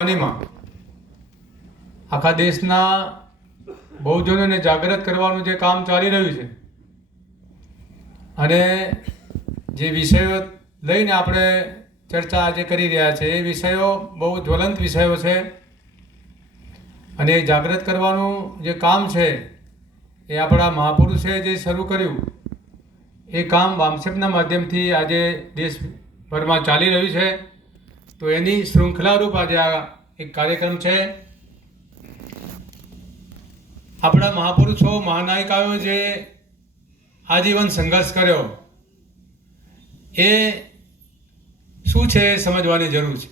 આખા દેશના બહુજનોને જાગૃત કરવાનું જે કામ ચાલી રહ્યું છે અને જે વિષયો લઈને આપણે ચર્ચા આજે કરી રહ્યા છે એ વિષયો બહુ જ્વલંત વિષયો છે અને એ જાગૃત કરવાનું જે કામ છે એ આપણા મહાપુરુષે જે શરૂ કર્યું એ કામ વામસેપના માધ્યમથી આજે દેશભરમાં ચાલી રહ્યું છે. તો એની શૃંખલારૂપ આજે આ એક કાર્યક્રમ છે. આપણા મહાપુરુષો મહાનાયિકાઓ જે આજીવન સંઘર્ષ કર્યો એ શું છે એ સમજવાની જરૂર છે.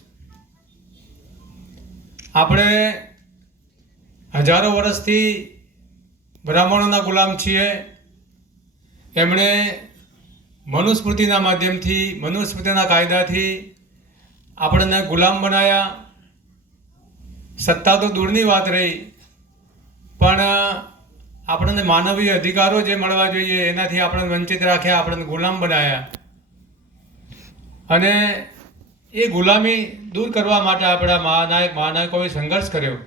આપણે હજારો વર્ષથી બ્રાહ્મણોના ગુલામ છીએ. એમણે મનુસ્મૃતિના માધ્યમથી મનુસ્મૃતિના કાયદાથી આપણને ગુલામ બનાવ્યા. સત્તા તો દૂરની વાત રહી, પણ આપણને માનવીય અધિકારો જે મળવા જોઈએ એનાથી આપણને વંચિત રાખ્યા, આપણને ગુલામ બનાવ્યા. અને એ ગુલામી દૂર કરવા માટે આપણા મહાનાયકોએ સંઘર્ષ કર્યો.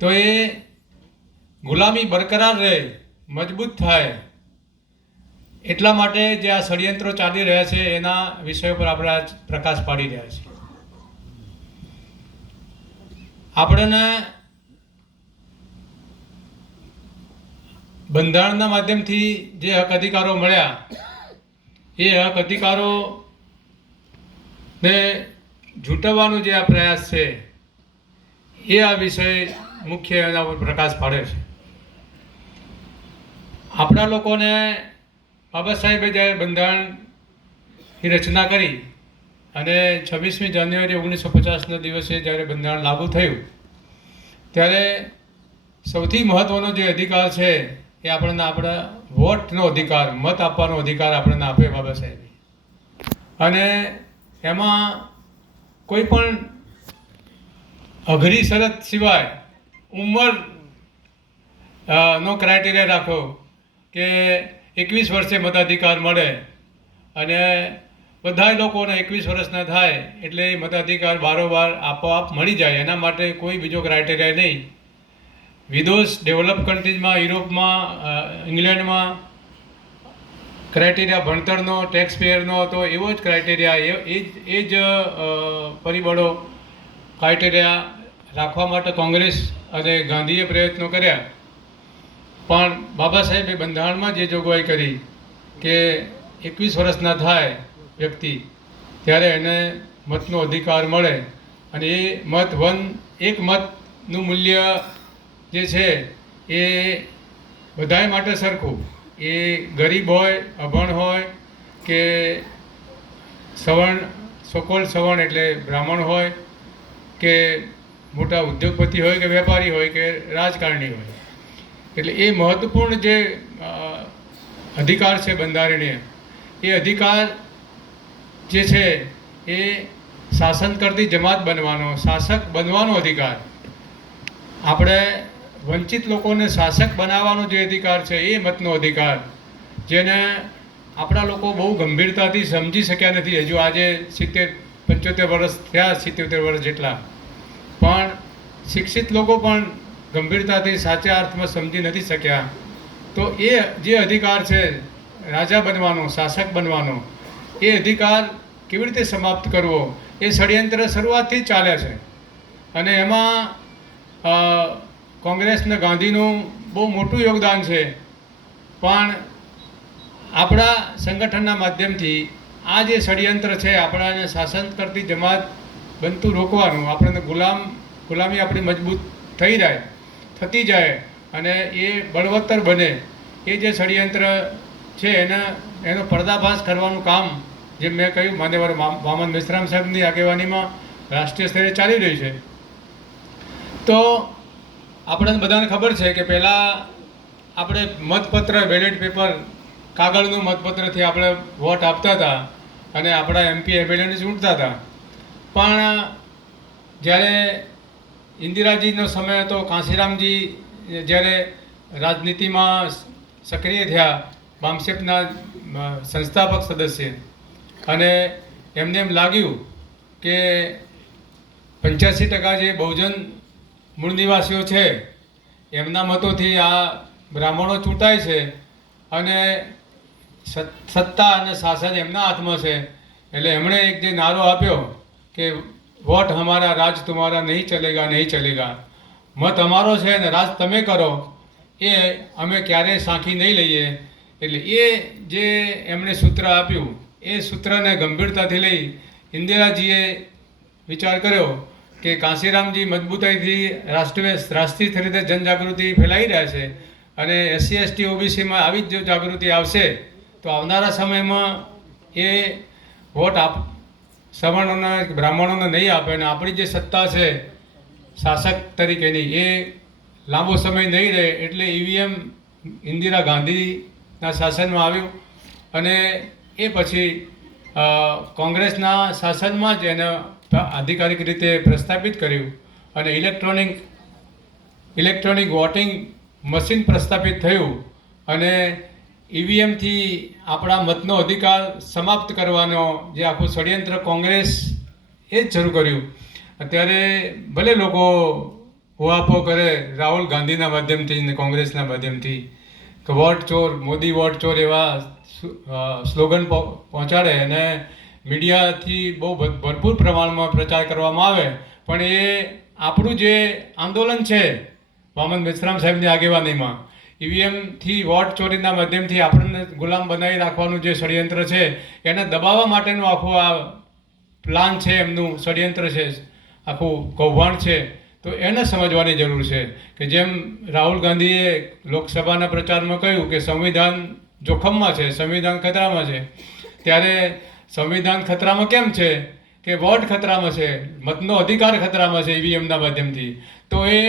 તો એ ગુલામી બરકરાર રહે, મજબૂત થાય, એટલા માટે જે આ ષડયંત્રો ચાલી રહ્યા છે એના વિષયો પર આપણે આજ પ્રકાશ પાડી રહ્યા છીએ. આપણને બંધારણના માધ્યમથી જે હક અધિકારો મળ્યા એ હક અધિકારોને ઝૂંટવવાનો જે આ પ્રયાસ છે એ આ વિષય મુખ્ય એના પર પ્રકાશ પાડે છે. આપણા લોકોને બાબા સાહેબે જ્યારે બંધારણની રચના કરી અને 26મી જાન્યુઆરી 1950ના દિવસે જ્યારે બંધારણ લાગુ થયું ત્યારે સૌથી મહત્ત્વનો જે અધિકાર છે એ આપણા વોટનો અધિકાર, મત આપવાનો અધિકાર આપણને આપ્યો બાબા સાહેબે. અને એમાં કોઈ પણ અઘરી શરત સિવાય ઉંમર નો ક્રાઇટેરિયા રાખો કે 21 વર્ષે મતાધિકાર મળે અને બધા લોકોને 21 વર્ષના થાય એટલે મતાધિકાર બારોબાર આપોઆપ મળી જાય. એના માટે કોઈ બીજો ક્રાઇટેરિયા નહીં. વિદેશ ડેવલપ કન્ટ્રીઝમાં, યુરોપમાં, ઇંગ્લેન્ડમાં ક્રાઇટેરિયા ભણતરનો, ટેક્સ પેયરનો હતો એવો જ ક્રાઇટેરિયા, એ જ પરિબળો ક્રાઇટેરિયા રાખવા માટે કોંગ્રેસ અને ગાંધીએ પ્રયત્નો કર્યા. પણ બાબા સાહેબે બંધારણમાં જે જોગવાઈ કરી કે 21 વર્ષના થાય વ્યક્તિ ત્યારે એને મતનો અધિકાર મળે અને એ એક મતનું મૂલ્ય જે છે એ બધાય માટે સરખું. એ ગરીબ હોય, અભણ હોય કે સવર્ણ, સકોલ સવર્ણ એટલે બ્રાહ્મણ હોય કે મોટા ઉદ્યોગપતિ હોય કે વેપારી હોય કે રાજકારણી હોય. એટલે એ મહત્ત્વપૂર્ણ જે અધિકાર છે બંધારણીય, એ અધિકાર જે છે એ શાસન કરતી જમાત બનવાનો, શાસક બનવાનો અધિકાર. આપણે વંચિત લોકોને શાસક બનાવવાનો જે અધિકાર છે એ મતનો અધિકાર, જેને આપણા લોકો બહુ ગંભીરતાથી સમજી શક્યા નથી. હજુ આજે 75 વર્ષ થયા, 77 વર્ષ જેટલા, પણ શિક્ષિત લોકો પણ ગંભીરતાથી સાચા અર્થમાં સમજી નથી શક્યા. તો એ જે અધિકાર છે રાજા બનવાનો, શાસક બનવાનો, એ અધિકાર કેવી રીતે સમાપ્ત કરવો એ ષડયંત્ર શરૂઆતથી જ ચાલે છે. અને એમાં કોંગ્રેસ ને ગાંધીનું બહુ મોટું યોગદાન છે. પણ આપણા સંગઠનના માધ્યમથી આ જે ષડયંત્ર છે આપણાને શાસન કરતી જમાત બનતું રોકવાનું, આપણને ગુલામી આપણી મજબૂત થતી જાય અને એ બળવત્તર બને, એ જે ષડયંત્ર છે એનો પર્દાફાશ કરવાનું કામ, જે મેં કહ્યું, માન્યવર વામન મેશ્રામ સાહેબની આગેવાનીમાં રાષ્ટ્રીય સ્તરે ચાલી રહ્યું છે. તો આપણને બધાને ખબર છે કે પહેલાં આપણે મતપત્ર, બેલેટ પેપર, કાગળનું મતપત્રથી આપણે વોટ આપતા હતા અને આપણા MP MLAને ચૂંટતા હતા. પણ જ્યારે ઇન્દિરાજીનો સમય હતો, કાંશીરામજી જ્યારે રાજનીતિમાં સક્રિય થયા, વામસેપના સંસ્થાપક સદસ્ય, અને એમને એમ લાગ્યું કે 85% જે બહુજન મૂળ નિવાસીઓ છે એમના મતોથી આ બ્રાહ્મણો ચૂંટાય છે અને સત્તા અને શાસન એમના હાથમાં છે. એટલે એમણે એક જે નારો આપ્યો કે વોટ હમારા રાજ તુમ્હારા નહીં ચલેગા નહીં ચલેગા, મત અમારો છે ને રાજ તમે કરો, એ અમે ક્યારેય સાંખી નહીં લઈએ. એટલે એ જે એમણે સૂત્ર આપ્યું એ સૂત્રને ગંભીરતાથી લઈ ઇન્દિરાજીએ વિચાર કર્યો કે કાંશીરામજી મજબૂતાઈથી રાષ્ટ્રીય રીતે જનજાગૃતિ ફેલાઈ રહ્યા છે અને SC ST OBCમાં આવી જ જો જાગૃતિ આવશે તો આવનારા સમયમાં એ વોટ સવર્ણોને બ્રાહ્મણોને નહીં આપે અને આપણી જે સત્તા છે શાસક તરીકેની એ લાંબો સમય નહીં રહે. એટલે EVM ઇન્દિરા ગાંધીના શાસનમાં આવ્યું અને એ પછી કોંગ્રેસના શાસનમાં જ એને આધિકારિક રીતે પ્રસ્થાપિત કર્યું અને ઇલેક્ટ્રોનિક વોટિંગ મશીન પ્રસ્થાપિત થયું અને EVMથી આપણા મતનો અધિકાર સમાપ્ત કરવાનો જે આખું ષડયંત્ર કોંગ્રેસ એ જ શરૂ કર્યું. અત્યારે ભલે લોકો ઉહાપો કરે રાહુલ ગાંધીના માધ્યમથી ને કોંગ્રેસના માધ્યમથી કે વોટ ચોર, મોદી વોટ ચોર એવા સ્લોગન પહોંચાડે અને મીડિયાથી બહુ ભરપૂર પ્રમાણમાં પ્રચાર કરવામાં આવે, પણ એ આપણું જે આંદોલન છે વામન મેશ્રામ સાહેબની આગેવાનીમાં EVMથી વોટ ચોરીના માધ્યમથી આપણને ગુલામ બનાવી રાખવાનું જે ષડયંત્ર છે એને દબાવવા માટેનું આખું આ પ્લાન છે, એમનું ષડયંત્ર છે, આખું કૌભાંડ છે. તો એને સમજવાની જરૂર છે કે જેમ રાહુલ ગાંધીએ લોકસભાના પ્રચારમાં કહ્યું કે સંવિધાન જોખમમાં છે, સંવિધાન ખતરામાં છે, ત્યારે સંવિધાન ખતરામાં કેમ છે કે વોટ ખતરામાં છે, મતનો અધિકાર ખતરામાં છે EVMના માધ્યમથી. તો એ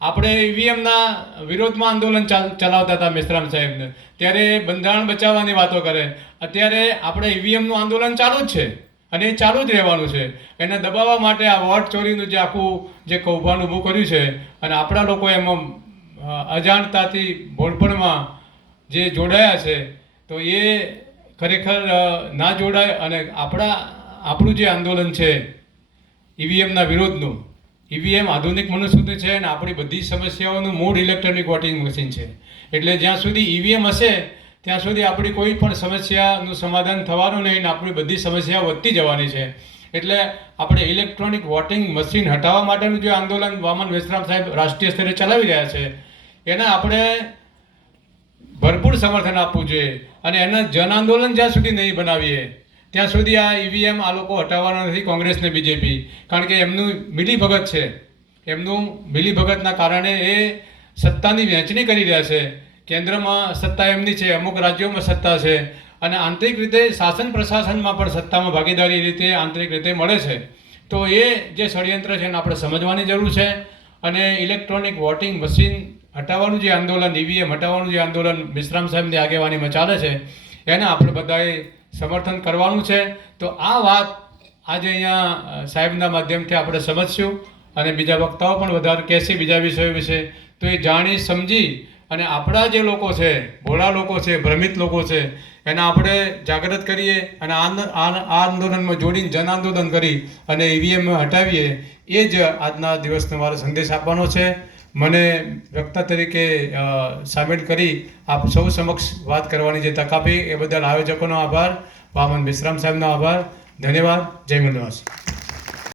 આપણે EVMના વિરોધમાં આંદોલન ચલાવતા હતા મેશ્રામ સાહેબને, ત્યારે બંધારણ બચાવવાની વાતો કરે. અત્યારે આપણે EVMનું આંદોલન ચાલુ જ છે અને એ ચાલુ જ રહેવાનું છે. એને દબાવવા માટે આ વોટ ચોરીનું જે આખું જે કૌભાંડ ઊભું કર્યું છે અને આપણા લોકો એમાં અજાણતાથી ભોળપણમાં જે જોડાયા છે તો એ ખરેખર ના જોડાય અને આપણું જે આંદોલન છે EVMના વિરોધનું, EVM આધુનિક મનુસ્મૃતિ છે અને આપણી બધી સમસ્યાઓનું મૂળ ઇલેક્ટ્રોનિક વોટિંગ મશીન છે. એટલે જ્યાં સુધી EVM હશે ત્યાં સુધી આપણી કોઈ પણ સમસ્યાનું સમાધાન થવાનું નહીં અને આપણી બધી સમસ્યાઓ વધતી જવાની છે. એટલે આપણે ઇલેક્ટ્રોનિક વોટિંગ મશીન હટાવવા માટેનું જે આંદોલન વામન મેશ્રામ સાહેબ રાષ્ટ્રીય સ્તરે ચલાવી રહ્યા છે એને આપણે ભરપૂર સમર્થન આપવું જોઈએ અને એના જન આંદોલન જ્યાં સુધી નહીં બનાવીએ ત્યાં સુધી આ EVM આ લોકો હટાવવાના નથી, કોંગ્રેસ ને બીજેપી. કારણ કે એમનું મિલીભગત છે, એમનું મિલીભગતના કારણે એ સત્તાની વહેંચણી કરી રહ્યા છે. કેન્દ્રમાં સત્તા એમની છે, અમુક રાજ્યોમાં સત્તા છે અને આંતરિક રીતે શાસન પ્રશાસનમાં પણ સત્તામાં ભાગીદારી રીતે આંતરિક રીતે મળે છે. તો એ જે ષડયંત્ર છે એને આપણે સમજવાની જરૂર છે અને ઇલેક્ટ્રોનિક વોટિંગ મશીન હટાવવાનું જે આંદોલન, EVM હટાવવાનું જે આંદોલન મેશ્રામ સાહેબની આગેવાનીમાં ચાલે છે એને આપણે બધાએ સમર્થન કરવાનું છે. તો આ વાત આજે અહીંયા સાહેબના માધ્યમથી આપણે સમજશું અને બીજા વક્તાઓ પણ વધારે કહેશે બીજા વિષયો વિશે. તો એ જાણી સમજી અને આપણા જે લોકો છે, ભોળા લોકો છે, ભ્રમિત લોકો છે, એને આપણે જાગૃત કરીએ અને આ આંદોલનમાં જોડીને જન આંદોલન કરી અને EVM હટાવીએ. એ જ આજના દિવસનો મારો સંદેશ આપવાનો છે. મને વક્તા તરીકે સામેલ કરી આપ સૌ સમક્ષ વાત કરવાની જે તક આપી એ બદલ આયોજકોનો આભાર, વામન મેશ્રામ સાહેબનો આભાર. ધન્યવાદ. જય મનવાસી.